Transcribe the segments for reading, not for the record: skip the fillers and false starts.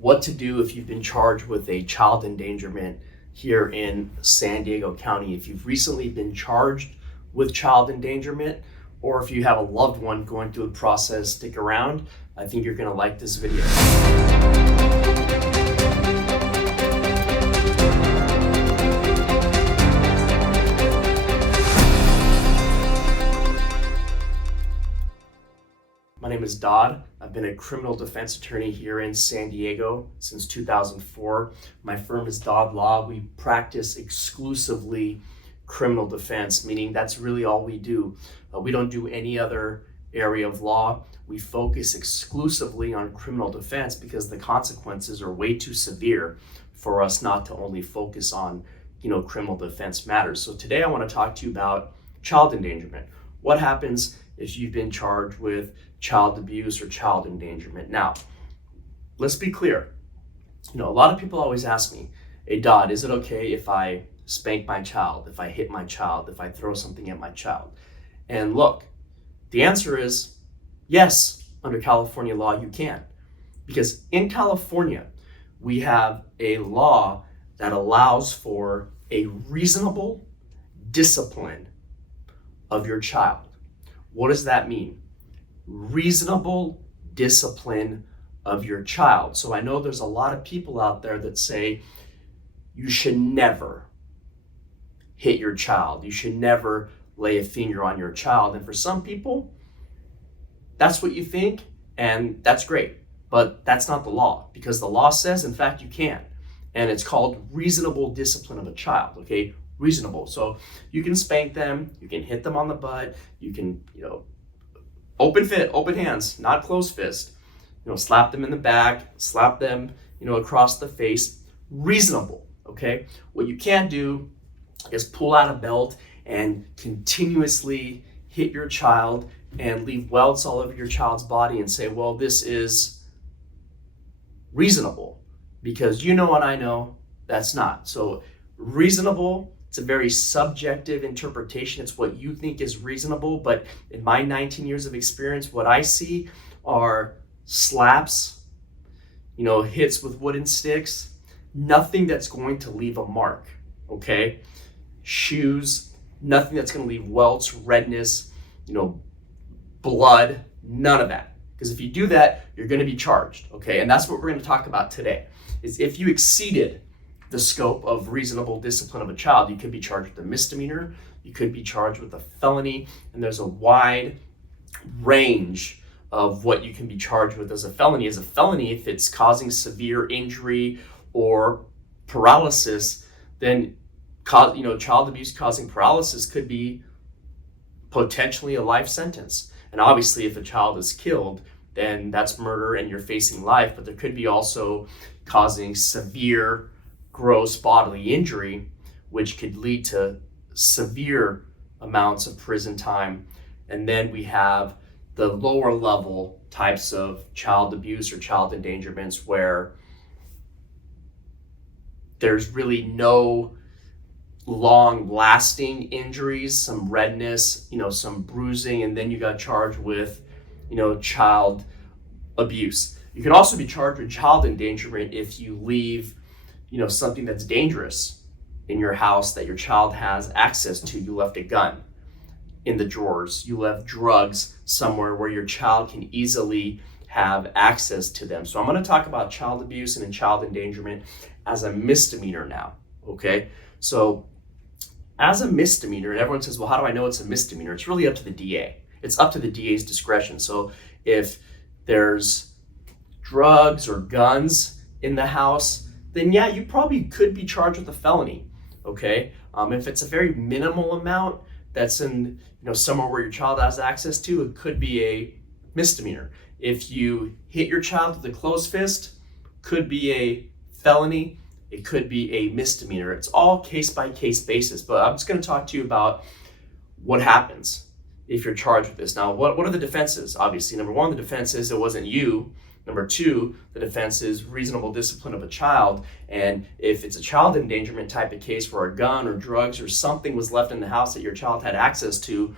what to do if you've been charged with a child endangerment here in San Diego County. If you've recently been charged with child endangerment, or if you have a loved one going through the process, stick around. I think you're gonna like this video. My name is Dod. I've been a criminal defense attorney here in San Diego since 2004. My firm is Dod Law. We practice exclusively criminal defense, meaning that's really all we do. We don't do any other area of law. We focus exclusively on criminal defense because the consequences are way too severe for us not to only focus on, criminal defense matters. So today I want to talk to you about child endangerment. What happens if you've been charged with child abuse or child endangerment? Now, let's be clear. A lot of people always ask me, hey Dod, is it okay if I spank my child, if I hit my child, if I throw something at my child? And look, the answer is yes, under California law you can. Because in California, we have a law that allows for a reasonable discipline of your child. What does that mean? Reasonable discipline of your child. So I know there's a lot of people out there that say you should never hit your child. You should never lay a finger on your child. And for some people, that's what you think, and that's great. But that's not the law, because the law says, in fact, you can. And it's called reasonable discipline of a child, okay? Reasonable. So you can spank them, you can hit them on the butt, you can, open hands, not closed fist. Slap them in the back, slap them, across the face. Reasonable, okay? What you can't do is pull out a belt and continuously hit your child and leave welts all over your child's body and say, well, this is reasonable, because and I know that's not. So reasonable, it's a very subjective interpretation. It's what you think is reasonable, but in my 19 years of experience, what I see are slaps, hits with wooden sticks, nothing that's going to leave a mark, okay? Shoes, nothing that's going to leave welts, redness, blood, none of that. Because if you do that, you're going to be charged, okay? And that's what we're going to talk about today, is if you exceeded the scope of reasonable discipline of a child, you could be charged with a misdemeanor, you could be charged with a felony, and there's a wide range of what you can be charged with as a felony. As a felony, if it's causing severe injury or paralysis, then child abuse causing paralysis could be potentially a life sentence. And obviously, if a child is killed, then that's murder and you're facing life, but there could be also causing severe gross bodily injury, which could lead to severe amounts of prison time. And then we have the lower level types of child abuse or child endangerments where there's really no long lasting injuries, some redness, some bruising, and then you got charged with, child abuse. You can also be charged with child endangerment if you leave something that's dangerous in your house that your child has access to. You left a gun in the drawers. You left drugs somewhere where your child can easily have access to them. So I'm going to talk about child abuse and child endangerment as a misdemeanor now, okay? So as a misdemeanor, and everyone says, well, how do I know it's a misdemeanor? It's really up to the DA. It's up to the DA's discretion. So if there's drugs or guns in the house, then yeah, you probably could be charged with a felony, okay? If it's a very minimal amount that's in, somewhere where your child has access to, it could be a misdemeanor. If you hit your child with a closed fist, could be a felony, it could be a misdemeanor. It's all case-by-case basis, but I'm just gonna talk to you about what happens if you're charged with this. Now, what are the defenses? Obviously, number one, the defense is it wasn't you. Number two, the defense is reasonable discipline of a child. And if it's a child endangerment type of case where a gun or drugs or something was left in the house that your child had access to,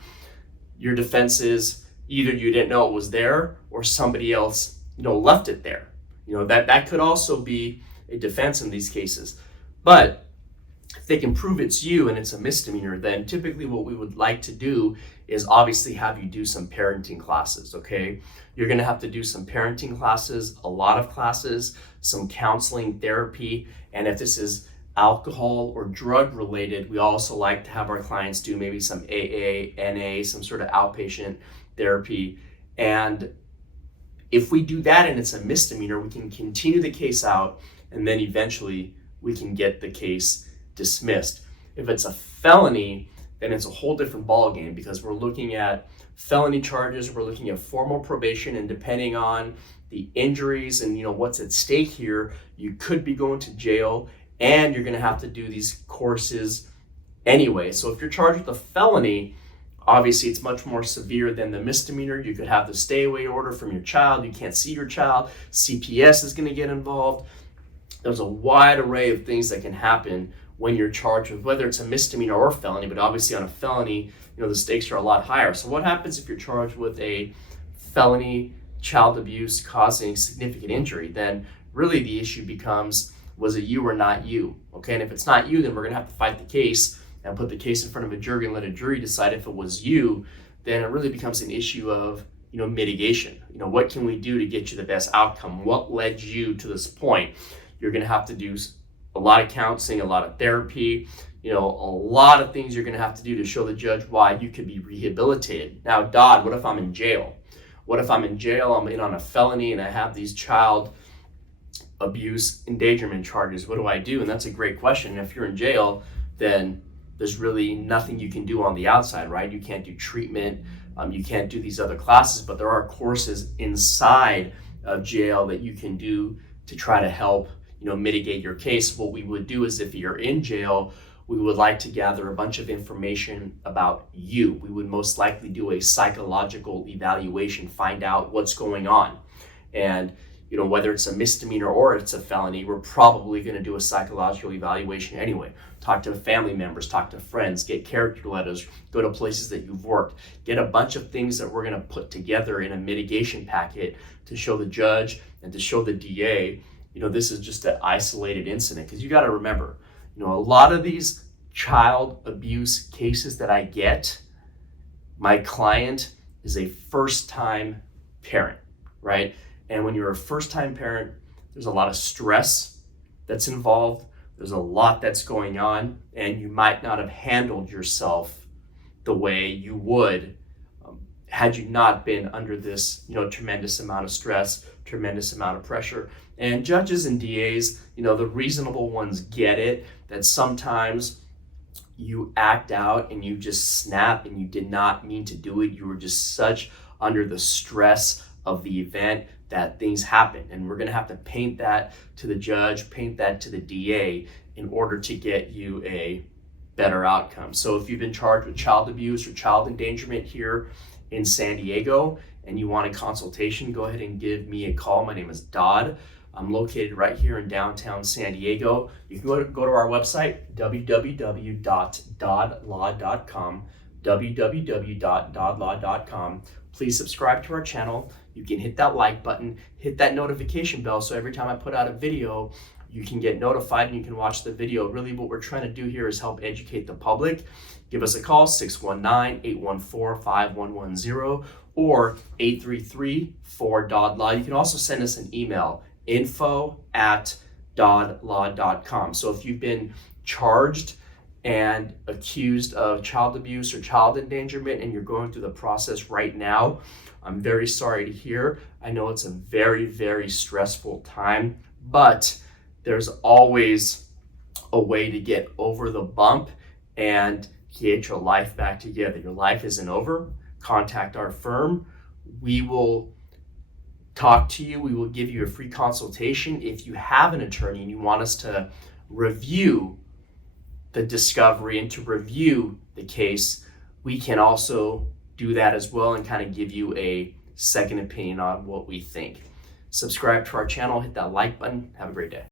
your defense is either you didn't know it was there or somebody else, left it there. That could also be a defense in these cases. But if they can prove it's you and it's a misdemeanor, then typically what we would like to do is obviously have you do some parenting classes, okay? You're gonna have to do some parenting classes, a lot of classes, some counseling, therapy, and if this is alcohol or drug related, we also like to have our clients do maybe some AA, NA, some sort of outpatient therapy. And if we do that and it's a misdemeanor, we can continue the case out, and then eventually we can get the case dismissed. If it's a felony, then it's a whole different ballgame, because we're looking at felony charges, we're looking at formal probation, and depending on the injuries and what's at stake here, you could be going to jail, and you're going to have to do these courses anyway. So if you're charged with a felony, obviously it's much more severe than the misdemeanor. You could have the stay away order from your child. You can't see your child. CPS is going to get involved. There's a wide array of things that can happen when you're charged with whether it's a misdemeanor or felony, but obviously on a felony, the stakes are a lot higher. So what happens if you're charged with a felony child abuse causing significant injury? Then really the issue becomes, was it you or not you? Okay, and if it's not you, then we're gonna have to fight the case and put the case in front of a jury and let a jury decide if it was you. Then it really becomes an issue of mitigation. What can we do to get you the best outcome? What led you to this point? You're gonna have to do a lot of counseling, a lot of therapy, a lot of things you're gonna have to do to show the judge why you could be rehabilitated. Now, Dod, what if I'm in jail? What if I'm in jail, I'm in on a felony, and I have these child abuse endangerment charges? What do I do? And that's a great question. And if you're in jail, then there's really nothing you can do on the outside, right? You can't do treatment, you can't do these other classes, but there are courses inside of jail that you can do to try to help mitigate your case. What we would do is, if you're in jail, we would like to gather a bunch of information about you. We would most likely do a psychological evaluation, find out what's going on. And whether it's a misdemeanor or it's a felony, we're probably going to do a psychological evaluation anyway. Talk to family members, talk to friends, get character letters, go to places that you've worked, get a bunch of things that we're going to put together in a mitigation packet to show the judge and to show the DA, this is just an isolated incident. Because you got to remember, a lot of these child abuse cases that I get, my client is a first-time parent, right? And when you're a first-time parent, there's a lot of stress that's involved. There's a lot that's going on, and you might not have handled yourself the way you would had you not been under this, tremendous amount of stress, tremendous amount of pressure. And judges and DAs, the reasonable ones get it, that sometimes you act out and you just snap and you did not mean to do it. You were just such under the stress of the event that things happen. And we're gonna have to paint that to the judge, paint that to the DA in order to get you a better outcome. So if you've been charged with child abuse or child endangerment here in San Diego and you want a consultation, go ahead and give me a call. My name is Dod. I'm located right here in downtown San Diego. You can go to our website, www.dodlaw.com, www.dodlaw.com. Please subscribe to our channel. You can hit that like button, hit that notification bell, so every time I put out a video, you can get notified and you can watch the video. Really what we're trying to do here is help educate the public. Give us a call, 619-814-5110 or 833-4-DOD Law. You can also send us an email, info@dodlaw.com. So if you've been charged and accused of child abuse or child endangerment and you're going through the process right now, I'm very sorry to hear. I know it's a very, very stressful time, but there's always a way to get over the bump and get your life back together. Your life isn't over. Contact our firm. We will talk to you. We will give you a free consultation. If you have an attorney and you want us to review the discovery and to review the case, we can also do that as well and kind of give you a second opinion on what we think. Subscribe to our channel, hit that like button. Have a great day.